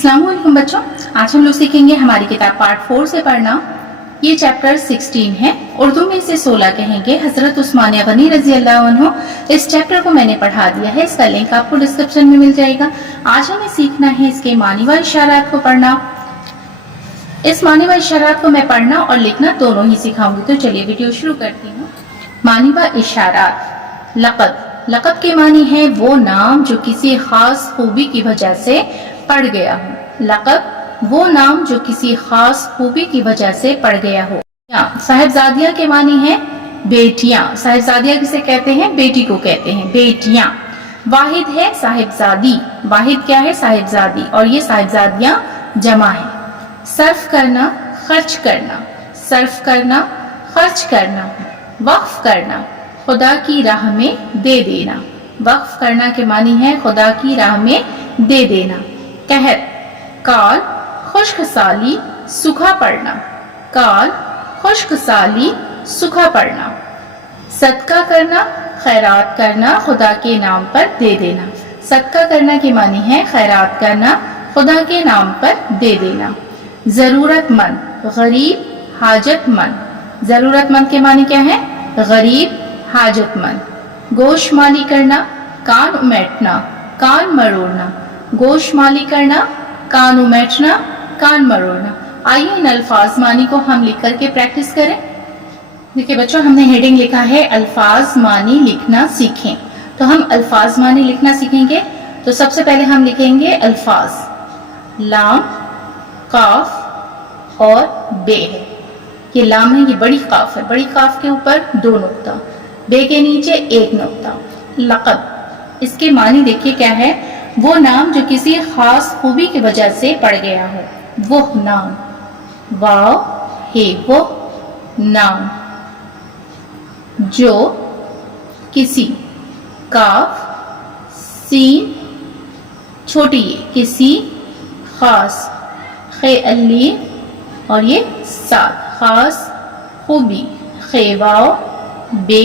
अस्सलाम वालेकुम बच्चों, आज हम लोग सीखेंगे हमारी किताब पार्ट 4 से पढ़ना। ये चैप्टर 16 है, उर्दू में इसे 16 कहेंगे। हजरत उस्मान गनी रजी अल्लाह अन्हु। इस चैप्टर को मैंने पढ़ा दिया है, इसका लिंक आपको डिस्क्रिप्शन में मिल जाएगा। आज हमें सीखना है इसके मानी व इशारात को पढ़ना। इस मानी व इशारात को मैं पढ़ना और लिखना दोनों ही सिखाऊंगी। तो चलिए वीडियो शुरू करती हूँ। मानी व इशारात। लक़द, लक़द के मानी है वो नाम जो किसी खास खूबी की वजह से पड़ गया हो। लक़ब वो नाम जो किसी खास खूबी की वजह से पड़ गया हो। साहिबजादियां के मानी है बेटियां। साहिबजादियां किसे कहते हैं? बेटी को कहते हैं बेटियां। वाहिद है साहिबजादी। वाहिद क्या है? साहिबजादी। और ये साहिबजादियां जमा है। सर्फ करना, खर्च करना। सर्फ करना, खर्च करना। वक्फ करना, खुदा की राह में दे देना। वक्फ करना के मानी है खुदा की राह में दे देना। कहर, काल, खुश्क साली, सूखा पड़ना। काल, खुश्क साली, सूखा पड़ना। सदका करना, खैरात करना, खुदा के नाम पर दे देना। सदका करना के मानी है खैरात करना, खुदा के नाम पर दे देना। जरूरतमंद, गरीब, हाजतमंद। जरूरतमंद के मानी क्या है? गरीब, हाजतमंद। गोश माली करना, कान उमेटना, कान मरोड़ना। गोश माली करना, कान उमेटना, कान मरोड़ना। आइए इन अल्फाज मानी को हम लिख करके प्रैक्टिस करें। देखिए बच्चों, हमने हेडिंग लिखा है अल्फाज मानी लिखना सीखें। तो हम अल्फाज मानी लिखना सीखेंगे। तो सबसे पहले हम लिखेंगे अल्फाज। लाम, काफ और बे है। ये लाम है, ये बड़ी काफ है। बड़ी काफ के ऊपर 2 नुक्ता, बे के नीचे 1 नुक्ता। लक़ब, इसके मानी देखिए क्या है? वो नाम जो किसी खास खूबी की वजह से पड़ गया हो। वो नाम, वाव हे, वो नाम जो किसी, काफ, सीन छोटी ये, किसी खास, खे अलीफ और ये साथ, खास खूबी, खे वाव, बे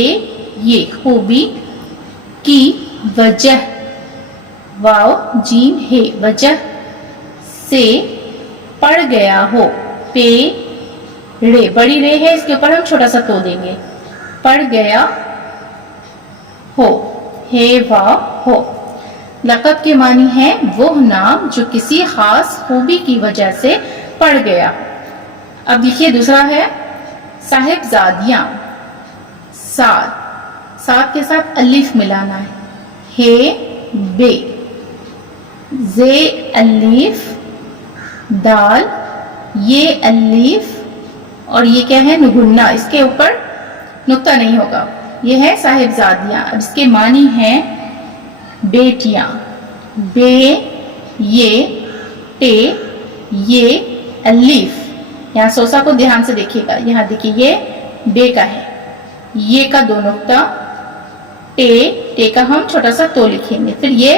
ये खूबी, की वजह, वाव जीम है, वजह से पड़ गया हो। पे रे, बड़ी रे है, इसके ऊपर हम छोटा सा तो देंगे। पड़ गया हो, हे वाव हो। लक़ब के मानी है वो नाम जो किसी खास खूबी की वजह से पड़ गया। अब देखिए दूसरा है साहिबजादियां। साथ, साथ के साथ अलिफ मिलाना है। हे बे, जे अलीफ, दाल, ये अलीफ और ये क्या है? नुगुन्ना। इसके ऊपर नुक्ता नहीं होगा। ये है साहिबजादियां। अब इसके मानी है बेटियां। बे ये, टे ये अलीफ। यहाँ सोसा को ध्यान से देखिएगा। यहाँ देखिए ये बे का है, ये का 2 नुक्ता, टे, टे का हम छोटा सा तो लिखेंगे, फिर ये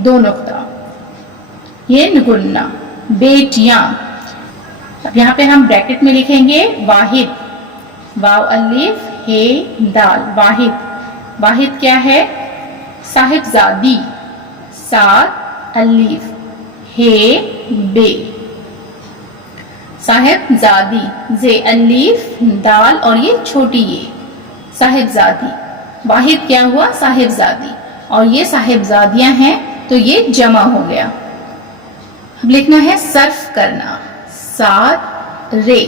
2 नुक्ता, ये नुगुन्ना, बेटियां। अब यहाँ पे हम ब्रैकेट में लिखेंगे वाहिद, वाव अलीफ, हे दाल, वाहिद। वाहिद क्या है? साहिबजादी। साथ अलीफ, हे बे, साहिबजादी, जे अलीफ, दाल और ये छोटी ये, साहिबजादी। वाहिद क्या हुआ? साहिबजादी। और ये साहिबजादियां हैं तो ये जमा हो गया। अब लिखना है सर्फ करना। साथ रे,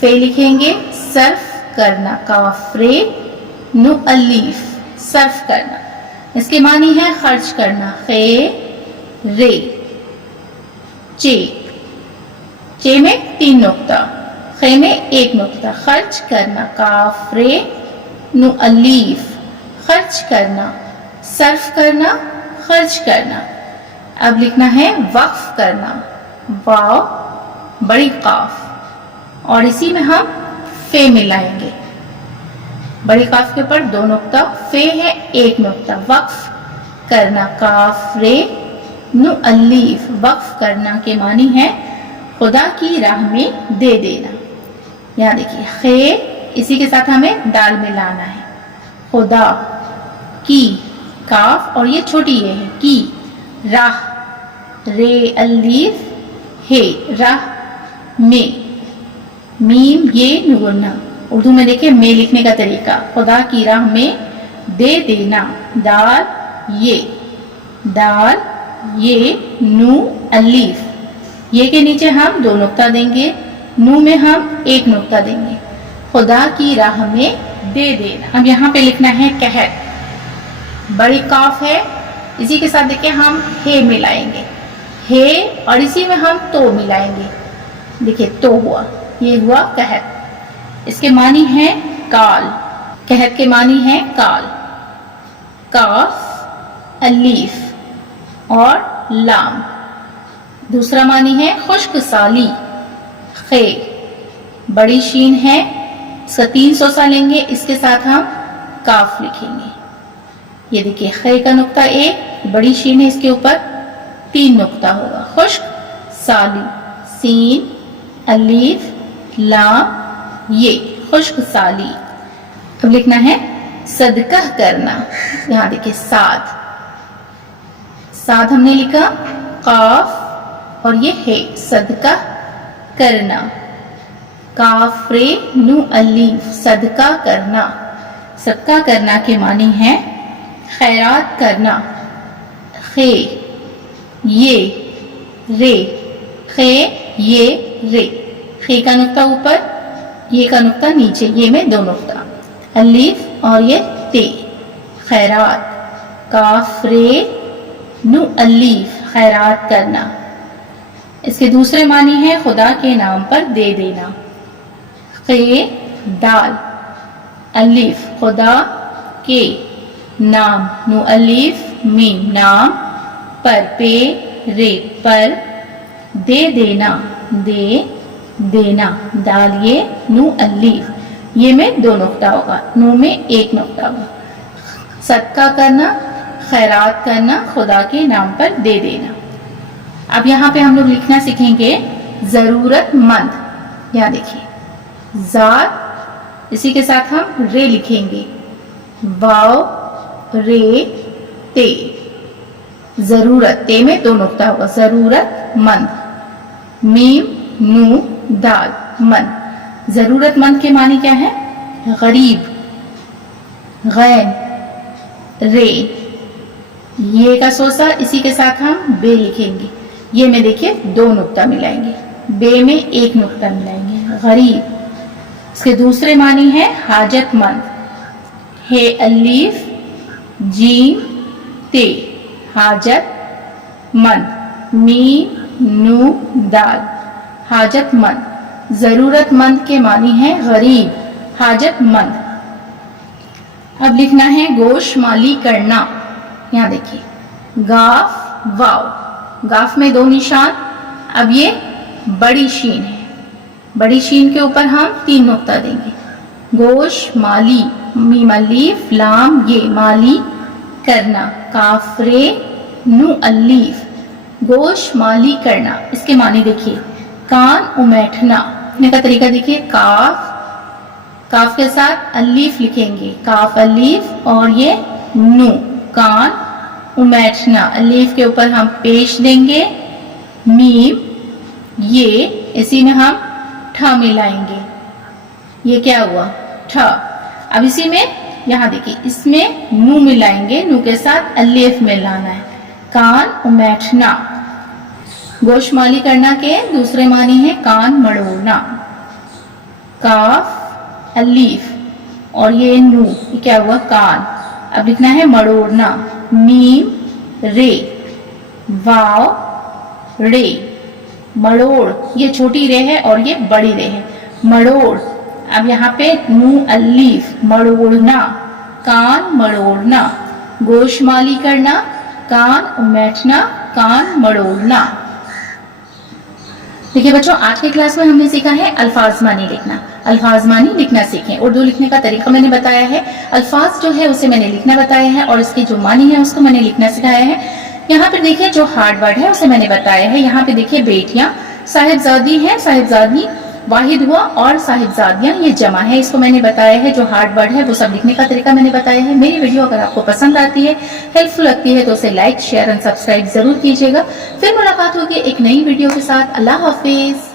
फे लिखेंगे, सर्फ करना, काफ रे, नु अलीफ, सर्फ करना। इसके मानी है खर्च करना। खे रे, चे, चे में 3 नुक्ता, खे में 1 नुक्ता। खर्च करना, काफ रे, नु अलीफ, खर्च करना, सर्फ करना, खर्च करना। अब लिखना है वक्फ करना। वाव बड़ी काफ और इसी में हम फे मिलाएंगे। बड़ी काफ के ऊपर 2 नुक्ता, फे है 1 नुक्ता। वक्फ करना, काफ रे, नु अलीफ, वक्फ करना के मानी है खुदा की राह में दे देना। यहाँ देखिए खे, इसी के साथ हमें दाल मिलाना है। खुदा की, काफ और ये छोटी ये है, की, राह, रे अलीफ हे राह में, मीम ये नूना। उर्दू में देखिए में लिखने का तरीका, खुदा की राह में दे देना, दाल ये नू अलीफ, ये के नीचे हम 2 नुक्ता देंगे, नू में हम 1 नुक्ता देंगे, खुदा की राह में दे देना। अब यहाँ पे लिखना है कहत, बड़ी काफ है, इसी के साथ देखिए हम हे मिलाएंगे, हे और इसी में हम तो मिलाएंगे, देखिए तो हुआ, ये हुआ कहत। इसके मानी है काल, कहत के मानी है काल, काफ अलीफ और लाम। दूसरा मानी है खुश्क साली, खे, बड़ी शीन है, इसका 3 सोसा लेंगे, इसके साथ हम काफ लिखेंगे। ये देखिए खे का नुक्ता 1, बड़ी शीन है, इसके ऊपर 3 नुक्ता होगा, खुश्क साली, सीन अलीफ लाम ये, खुश्क साली। अब लिखना है सदका करना, यहाँ देखिए साद हमने लिखा, काफ और ये है, सदका करना, काफ रे नू अलीफ, सदका करना। सदका करना के मानी है खैरात करना, खे ये रे, खे ये रे, खे का नुक्ता ऊपर, ये का नुक्ता नीचे, ये में 2 नुक्ता, अलीफ और ये ते, खैरात, काफ रे नू अलीफ, खैरात करना। इसके दूसरे मानी है खुदा के नाम पर दे देना, खे दाल अलीफ, खुदा के नाम, नू अलीफ मीम, नाम, पर पे रे पर, दे देना, दे देना, दाल ये नू अलीफ, ये में 2 नुक्ता होगा, नू में 1 नुक्ता होगा। सदका करना, खैरात करना, खुदा के नाम पर दे देना। अब यहाँ पे हम लोग लिखना सीखेंगे जरूरतमंद, यहाँ देखिए जात, इसी के साथ हम रे लिखेंगे, वाव रे ते, जरूरत, ते में 2 नुक्ता होगा, जरूरतमंद, मीम नू दाल मंद। जरूरतमंद के मानी क्या है, गरीब, गैन रे, ये का सोसा, इसी के साथ हम बे लिखेंगे, ये में देखिए 2 नुक्ता मिलाएंगे, बे में 1 नुक्ता मिलाएंगे, गरीब। इसके दूसरे मानी है हाजतमंद, हे अलीफ जीम ते, हाजत मंद, मीम नू दाल, हाजतमंद। जरूरतमंद के मानी है गरीब, हाजतमंद। अब लिखना है गोशमाली करना, यहाँ देखिए गाफ वाव, गाफ में 2 निशान, अब ये बड़ी शीन है, बड़ी शीन के ऊपर हम 3 नुक्ता देंगे, गोशमाली, मीम अलीफ लाम ये, माली करना, काफरे नू अलीफ, गोशमाली करना। इसके मानी देखिए कान उमेठना, लिखने का तरीका देखिए, काफ के साथ अलीफ लिखेंगे, काफ अलीफ और ये नू, कान उमेठना, अलीफ के ऊपर हम पेश देंगे, मीम ये, इसी में हम ठ मिलाएंगे, ये क्या हुआ ठ। अब इसी में यहाँ देखिए इसमें नू मिलाएंगे, नू के साथ अलीफ मिलाना है, कान उमेठना। गोशमाली करना के दूसरे मानी है कान मड़ोड़ना, काफ अलीफ और ये नू, ये क्या हुआ कान। अब लिखना है मड़ोड़ना, मीम रे वाव रे, मड़ोड़, ये छोटी रे है और ये बड़ी रे है, मड़ोड़। अब यहाँ पे नू अलीफ, मड़ोड़ना, कान मड़ोड़ना, गोशमाली करना, कान उमेठना, कान मड़ोड़ना। देखिए बच्चों, आज की क्लास में हमने सीखा है अल्फाज मानी लिखना। अल्फाज मानी लिखना सीखें। उर्दू लिखने का तरीका मैंने बताया है, अल्फाज जो है उसे मैंने लिखना बताया है और इसकी जो मानी है उसको मैंने लिखना सिखाया है। यहाँ पे देखिए जो हार्ड वर्ड है उसे मैंने बताया है। यहाँ पे देखिए बेटियां, साहिबजादी है, साहिबजादी واحد ہوا اور صاحبزادیاں یہ جمع ہے، اس کو میں نے بتایا ہے، جو ہارڈ ورڈ ہے وہ سب لکھنے کا طریقہ میں نے بتایا ہے۔ میری ویڈیو اگر آپ کو پسند آتی ہے، ہیلپ فل لگتی ہے تو اسے لائک، شیئر اینڈ سبسکرائب ضرور کیجیے گا۔ پھر ملاقات ہوگی ایک نئی ویڈیو کے ساتھ۔ اللہ حافظ۔